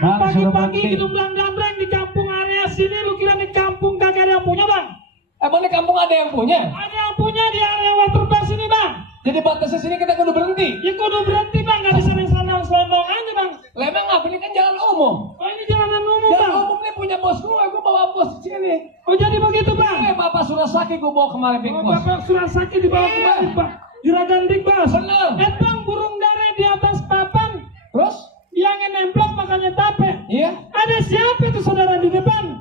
Pagi-pagi gedung gambreng di kampung area sini, lu kira di kampung kagak ada yang punya, Bang? Emang di kampung ada yang punya? Ada yang punya di area waterpark sini, Bang. Jadi batasnya sini kita kudu berhenti? Ya kudu berhenti, Bang, gak bisa selendang aja, Bang. Lah emang apa, ini kan jalan umum? Oh, ini jalanan umum, Jalan Bang. umum ini punya bos gue bawa bos di sini. Oh, jadi begitu, Bang? Bapak Surasaki gue bawa kemarin Big Oh, Boss. Bapak Surasaki dibawa kemari, Pak. Juragan Big Boss. Bener. Bang, burung dare di atas papan. Terus? Yang nemplok makanya tape. Iya. Ada siapa itu saudara di depan?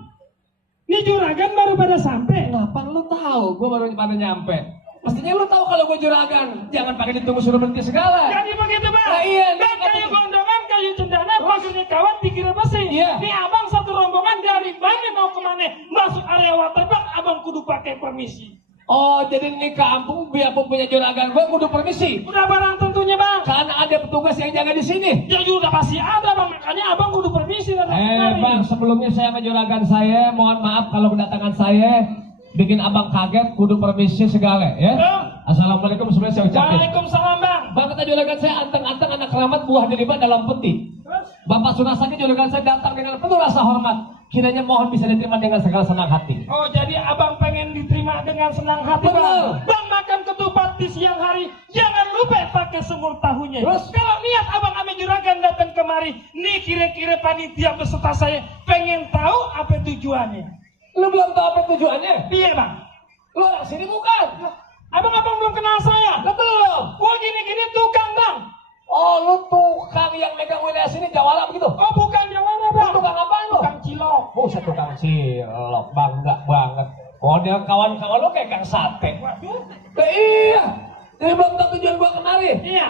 Ini juragan baru pada sampai. Kenapa lu tahu? Gue baru pada nyampe. Mestinya lu tahu kalau gue juragan. Jangan pakai ditunggu suruh berhenti segala. Jadi begitu, Bang. Nah, iya. Dan kayu gondongan, kayu cendana, maksudnya kawan dikira besi. Iya. Nih abang satu rombongan dari mana mau kemana? Masuk area waterpark, abang kudu pakai permisi. Oh, jadi ini kampung biarpun punya juragan gue kudu permisi. Udah barang tentunya, Bang. Karena ada petugas yang jaga di sini. Ya udah pasti ada, Bang. Makanya abang kudu permisi. Bang, sebelumnya saya sama juragan saya, mohon maaf kalau kedatangan saya bikin abang kaget, kudu permisi segala ya. Assalamualaikum sebenarnya saya ucapin. Waalaikumsalam, Bang. Bang, kata juragan saya anteng-anteng anak keramat buah dilibat dalam peti. Bapak Surasaki juragan saya datang dengan penuh rasa hormat. Kiranya mohon bisa diterima dengan segala senang hati. Oh, jadi abang pengen diterima dengan senang hati, Betul. Bang. Bang, makan ketupat di siang hari, jangan lupa pakai semur tahunya. Terus? Kalau niat abang ame juragan datang kemari, nih kira-kira panitia beserta saya pengen tahu apa tujuannya. Lu belum tahu apa tujuannya? Iya, Bang. Lu orang sini bukan? Abang belum kenal saya. Lu belum? Gua gini-gini tukang, Bang. Oh, lu tukang yang megang wilayah sini Jawara begitu? Oh, bukan Jawara, Bang. Lu tukang apaan lu? Tukang cilok. Buset, tukang cilok, bangga banget. Model kawan-kawan lu kayak kang sate. Waduh. Iya, jadi belum tahu tujuan gua kemari. Iya.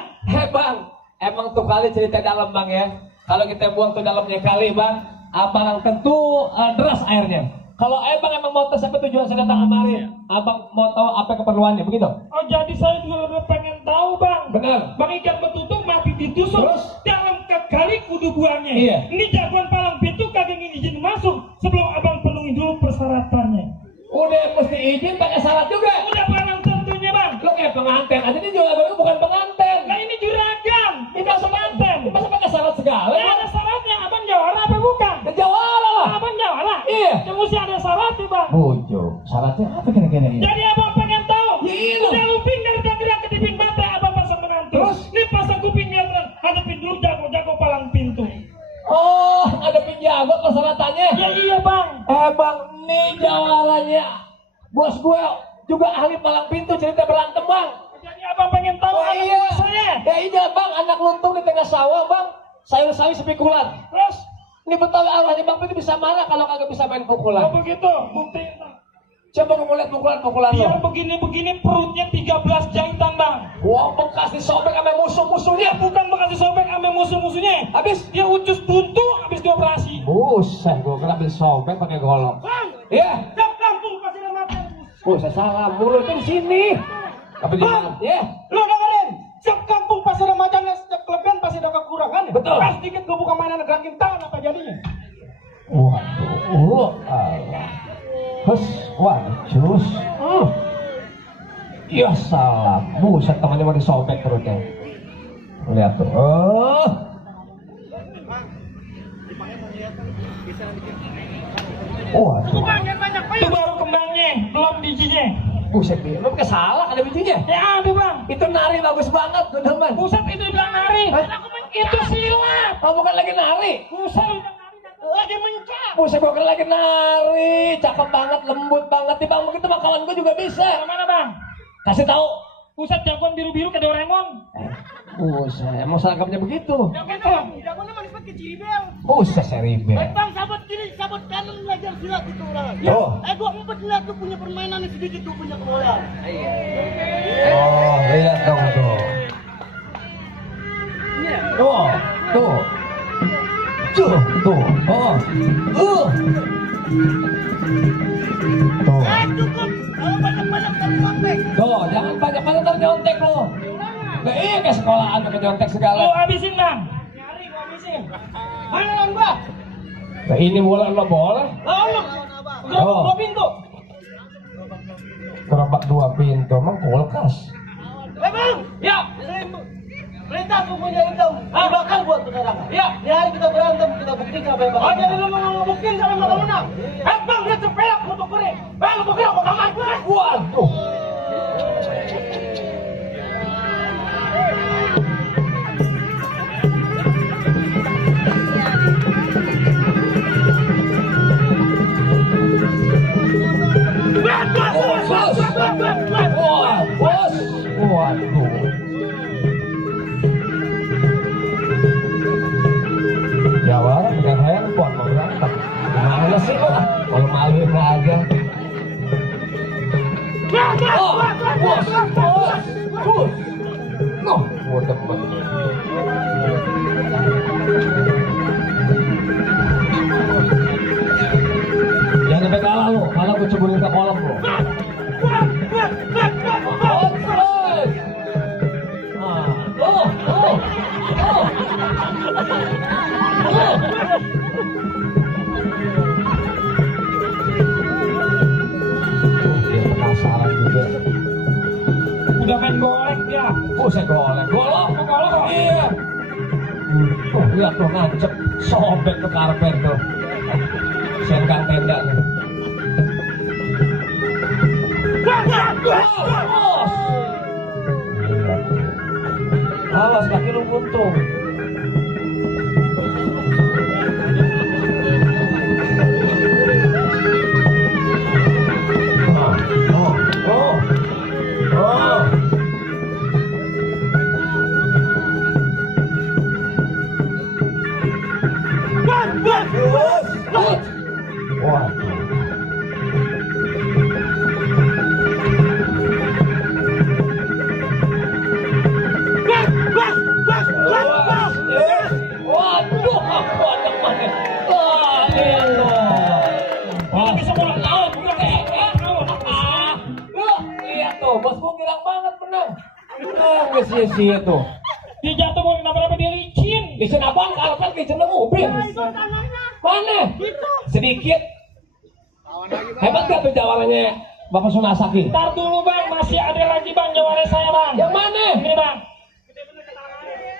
Bang, emang tuh kali cerita dalam Bang ya. Kalau kita buang tuh dalamnya kali Bang, abang tentu deras airnya. Kalau abang emang mau tahu sampai tujuan saya datang kemari, abang mau tahu apa keperluannya, begitu? Oh, jadi saya juga pengen tahu, Bang. Benar. Bang, ikan betutuk mati ditusuk. Terus? Dalam kali kudu buangnya. Iya. Ini jagoan palang pintu kagak izin masuk sebelum abang penuhi dulu persyaratannya. Udah mesti izin pakai syarat juga. Udah barang tentunya, Bang. Lu kayak pengantin aja, ini juga bukan pengantin. Nah, ini juragan. Ini pengantin. Masa pakai syarat segala? Nah, ada syaratnya. Abang Jawara apa bukan? Ke Jawara lah. Abang Jawara? Iya. Ya mesti ada syaratnya, Bang. Bujuk. Syaratnya apa kira-kira ini? Jadi abang pengen tahu. Ya iya. Udah uping dari Tangerang ke Tiping Mata, abang pasang menantu. Terus? Ini pasang kuping biar terang. Hadapin dulu jago-jago palang pintu. Oh, ada penjago persyaratannya. Ya iya, Bang. Bang, nih Jawaranya. Bos gue juga ahli palang pintu, cerita berantem Bang. Jadi abang pengen tahu Oh, anak iya. buah saya. Ya iya Bang, anak luntung di tengah sawah Bang. Sayur sawi sepikulan. Terus? Ini betul arwahnya Bang itu bisa marah kalau kagak bisa main Oh pukulan. begitu, buktiin, Bang. Coba kamu lihat pukulan-pukulan lo. Biar begini-begini perutnya 13 jahitan, Bang. Wah, bekas disobek sama musuh-musuhnya. Bukan bekas disobek sama musuh-musuhnya. Habis? Dia ucus buntu habis dioperasi. Buset, gue kira habis sobek pakai golok. Bang, Iya. jam kampung pasti ada mata. Buset, salah mulu itu di sini. Tapi di Bang, ya. lu dengerin. Setiap kampung pasti ada macamnya, setiap kelebihan pasti ada kekurangan. Betul. Pas dikit gue buka mainan gerakin tangan apa jadinya? Waduh, Allah. Hus, waduh, cus. Ya salah, buset temannya mau disobek perutnya. Lihat tuh. Waduh. Bang, yang banyak Buset dia, lu kesalah ada bijinya. Ya ada bang. Itu nari bagus banget, gue demen. Buset itu bilang nari. Aku itu silat. Oh bukan lagi nari. Buset itu nari lagi mencak. Buset bukan lagi nari, cakep banget, lembut banget. Di bang begitu makanan gue juga bisa. Mana bang? Kasih tahu. Buset jagoan biru-biru ke Doraemon. Buset, emang seragamnya begitu. Jagoannya manis banget ke Ciribel. Buset seribel. Bang, sahabat kiri, sahabat kanan belajar silat itu orang. Oh. 24 silat tuh punya permainan yang sedikit tuh punya kebolehan. Oh, lihat dong tuh. Tuh, tuh. Tuh. Oh. Tuh. Cukup. Kalau banyak-banyak terkontek. Tuh, jangan banyak-banyak ternyontek lo. Nah, iya ke sekolahan ke nyontek Lu segala. habisin bang. Nyari gua habisin. Mana lawan gua? Nah, ini boleh lo boleh. Lawan lu. Oh. Gua pintu. Gerobak 2 pintu, emang kulkas. Bang. Ya. Perintah tuh punya itu. Bakal buat sekarang. Ya. Di hari kita berantem, kita buktikan apa yang bakal. Oh jadi lu mau ngebuktiin kalau mau menang? Bang dia cepet lu pukulin. Bang lu pukulin aku kamar gua. Waduh. Bos. Waduh. Jawa dengan handphone mau berantem. Gimana sih lo? Kalau maluin aja. Oh, bos. Noh, gua demen. Jangan sampai kalah lo, kalah gua ceburin ke kolam lo. Dia penasaran juga. Udah main golek dia. Saya golok. Iya. Lihat tuh ngancep, sobek ke karpet tuh. Senggang tenda nih. Awas kaki lu buntung. Bosku girang banget menang. Sia-sia tuh. Dia jatuh mau kenapa dia licin. Licin apaan? Karpet licin mobil. Mana? Sedikit. Hebat gak tuh jawabannya Bapak Sunasaki? Ntar dulu bang, masih ada lagi bang jawabannya saya bang. Yang mana? Ini bang.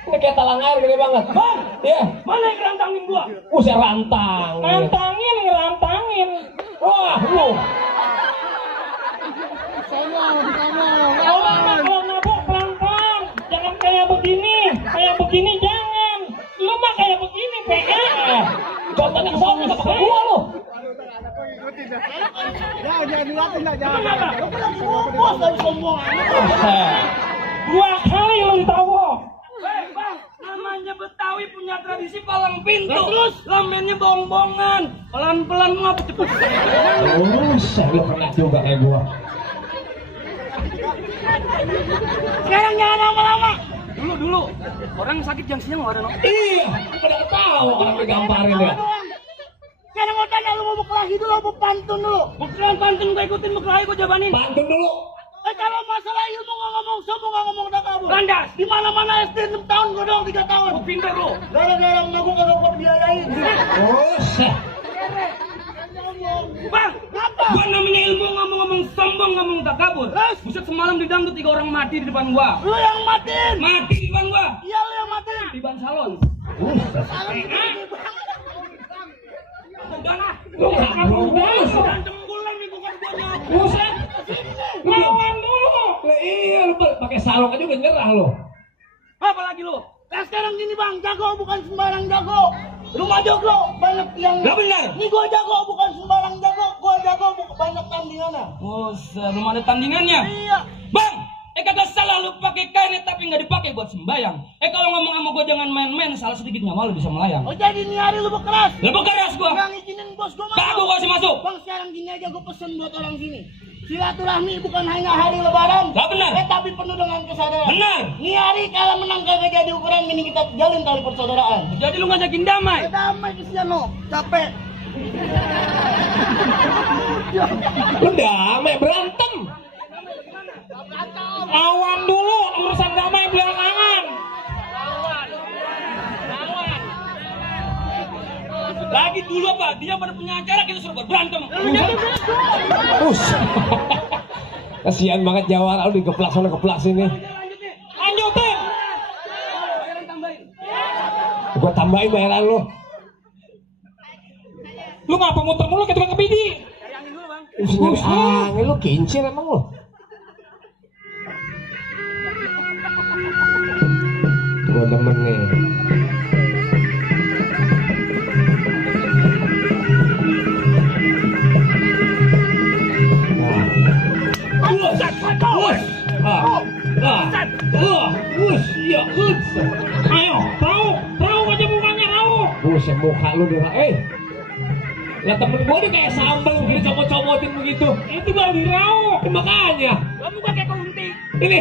Ini kayak talang air gede banget. Bang, iya. mana yang kerantangin gua? Saya rantang. Ngerantangin. Wah, lu. Kalau nabok pelan-pelan, jangan kayak begini jangan. Lu mah kayak begini, PE. Contohnya kesana gak pakai gua lu. Jangan dilatih lah, jangan. Kenapa? Lu lagi ngomong dari sombong. 2 kali lu ditawok. Bang, namanya Betawi punya tradisi palang pintu. Terus lamennya bong-bongan. Pelan-pelan ngapa cepet. Lu pernah juga kayak gua. Sekarang jangan lama-lama. Dulu. Orang sakit jam siang nggak ada no? Iya, pada tahu orang digamparin ya. Sekarang mau tanya lu mau berkelahi dulu, mau pantun dulu. Bukan pantun gue ikutin berkelahi gue jabanin. Pantun dulu. Kalau masalah ilmu nggak ngomong sombong, nggak ngomong udah kabur. Landas. Di mana-mana SD 6 tahun, gue doang 3 tahun. Lu pintar lu. Gara-gara nggak gue kagak biayain. Buset. Bang, Kenapa? gua namanya ilmu ngomong-ngomong sombong ngomong tak kabur. Buset semalam di dangdut 3 orang mati di depan gua. Lu yang matiin. Mati di depan gua. Iya lu yang matiin. Di ban salon. Udah lah. Lu nggak Berantem bulan nih bukan gua nyabut. Buset. lawan dulu. Lah iya lu pakai sarung aja udah nyerah lo. Apa lagi lu? Nah sekarang gini bang, jago bukan sembarang jago. Rumah jago banyak yang. Gak benar. Ini gua jago bukan sembarang jago. Gua jago banyak tandingannya. Oh, rumah ada tandingannya. Iya. Bang, kagak salah lu pakai kain tapi nggak dipakai buat sembayang. Kalau ngomong sama gua jangan main-main, salah sedikit nyawa lu bisa melayang. Oh jadi ini hari lu bekeras. Lu bekeras gua. Nggak ngizinin bos gua masuk. Kagak gua kasih masuk. Bang sekarang gini aja gua pesen buat orang sini. Silaturahmi bukan hanya hari lebaran. Gak benar. Tapi penuh dengan kesadaran. Benar. Ini hari kalau menang kagak jadi ukuran ini kita jalin tali persaudaraan. Jadi lu ngajakin damai. Damai kesian lo, capek. Lu damai berantem. Awan dulu urusan damai belakangan. Lagi dulu apa? Dia pada punya acara kita suruh berantem. Kasihan banget Jawara lu digeplak sana geplak sini. Lanjutin. Bayaran tambahin. Gua tambahin bayaran lu. Lu ngapa muter mulu kayak tukang kebidi? Cari angin dulu, Bang. Angin lu kincir emang lu. Gua demen nih. Ayo, tahu aja mukanya tahu. Buset muka lu dia. Lah temen gua dia kayak sambal begini comot-comotin begitu. Itu baru dirau. Makanya. Kamu gak kayak kunti. Ini.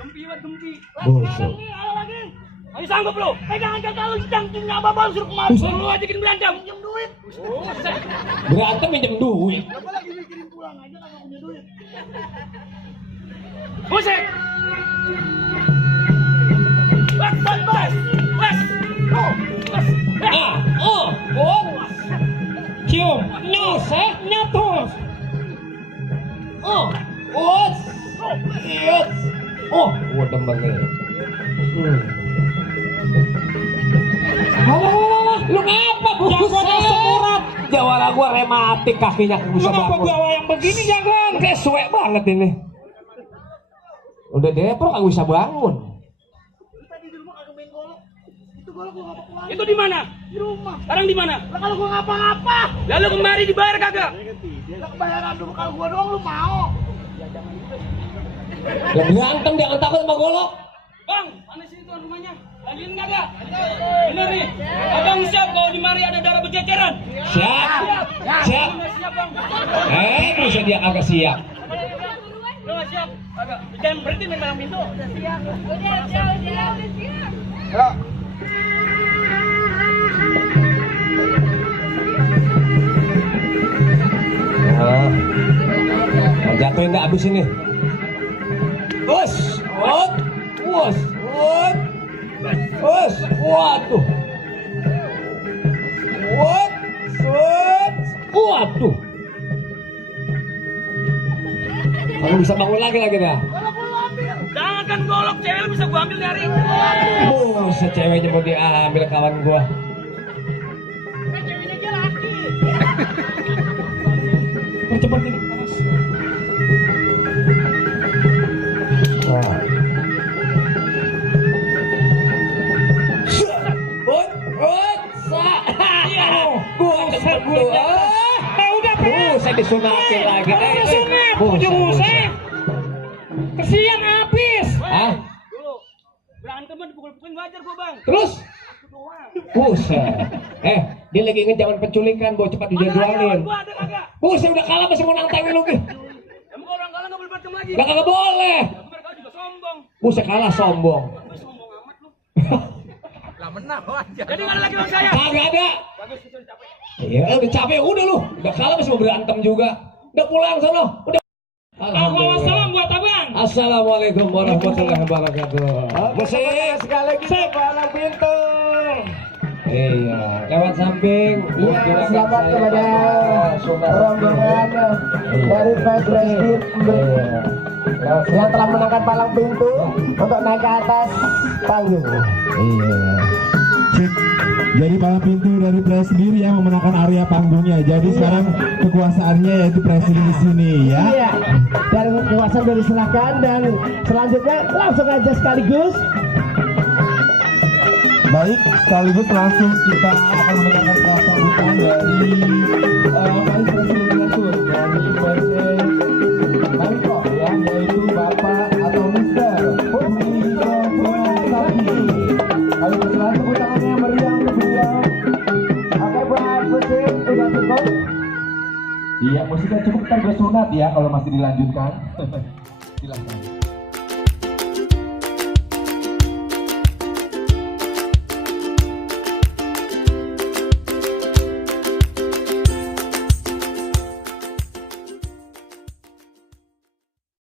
Gempi buat gempi. Buset. Lagi. Ayo sanggup lu. Pegangan kakak lu cangking apa-apa suruh kemari. Lu ajakin berantem. Pinjam duit. Berantem minjem duit. Apa lagi mikirin pulang aja kagak punya duit. Buset. Bas. Cium, nus, nyatus. Gua demen nih. Lu ngapa jagoannya semurat? Jawara gua rematik kakinya bisa bangun. Lu ngapa bawa yang begini jagoan? Kayak suek banget ini. Udah depro kagak bisa bangun. Tadi di rumah kagak main golok. Itu golok gua ngapa pulang. Itu di mana? Di rumah. Sekarang di mana? Lah kalau gua ngapa-ngapa. Lalu kemari dibayar kagak? Lah kebayaran dulu kalau gua doang lu mau. Lah berantem jangan takut sama golok. Bang, mana sini tuan rumahnya? Lanjutin kagak? Bener nih. Abang siap kalau di mari ada darah berceceran. Siap. Siap. Siap, Bang. Bisa dia kagak siap. Lu nggak siap? Kagak. Jangan berhenti main malam pintu. Udah siap. Udah siap. Jatuhin dah abis ini. Waduh. Waduh. Kamu bisa bangun lagi dah. Jangan golok cewek lu bisa gua ambil dari. Ceweknya mau diambil kawan gua. Ceweknya aja laki. Cepat ini panas. Saya disunatin lagi. Buset. Kesian habis. Hah? Dulu. Berantem mah dipukul-pukulin wajar gua, Bang. Terus? Buset. Dia lagi ngejaman penculikan, cepat dijadwalin. Gua ada kagak? Buset udah kalah masih mau nantangin lu nih. Emang kalau orang kalah enggak boleh berantem lagi. Lah kagak boleh. Biar kau juga sombong. Buset kalah sombong. Sombong amat lu. Lah menang aja. Jadi enggak ada lagi bang saya. Kagak ada. Bagus kita udah capek. Iya, udah capek udah lu. Udah kalah masih mau berantem juga. Udah pulang sono. Udah. Alhamdulillah buat abang. Assalamualaikum warahmatullahi wabarakatuh. Saya sekali lagi Palang Pintu. Iya, lewat samping. Iya, selamat kepada rombongan dari Fast Rescue yang telah menangkan palang pintu untuk naik ke atas panggung. Iya. Jadi palang pintu dari Pres sendiri yang memenangkan area panggungnya. Jadi sekarang kekuasaannya yaitu Presiden di sini ya. Iya. Dan kekuasaan dari silakan dan selanjutnya langsung aja sekaligus. Baik, sekaligus langsung kita akan mendengarkan sambutan dari Vice Presiden direktur dari PT Menko ya, yaitu Bapak atau Mister Putri Sati. Kami persilakan tepuk tangannya yang meriah untuk beliau. Oke, Pak Presiden sudah cukup? Iya, musiknya cukup, kita juga sunat ya kalau masih dilanjutkan. Silakan.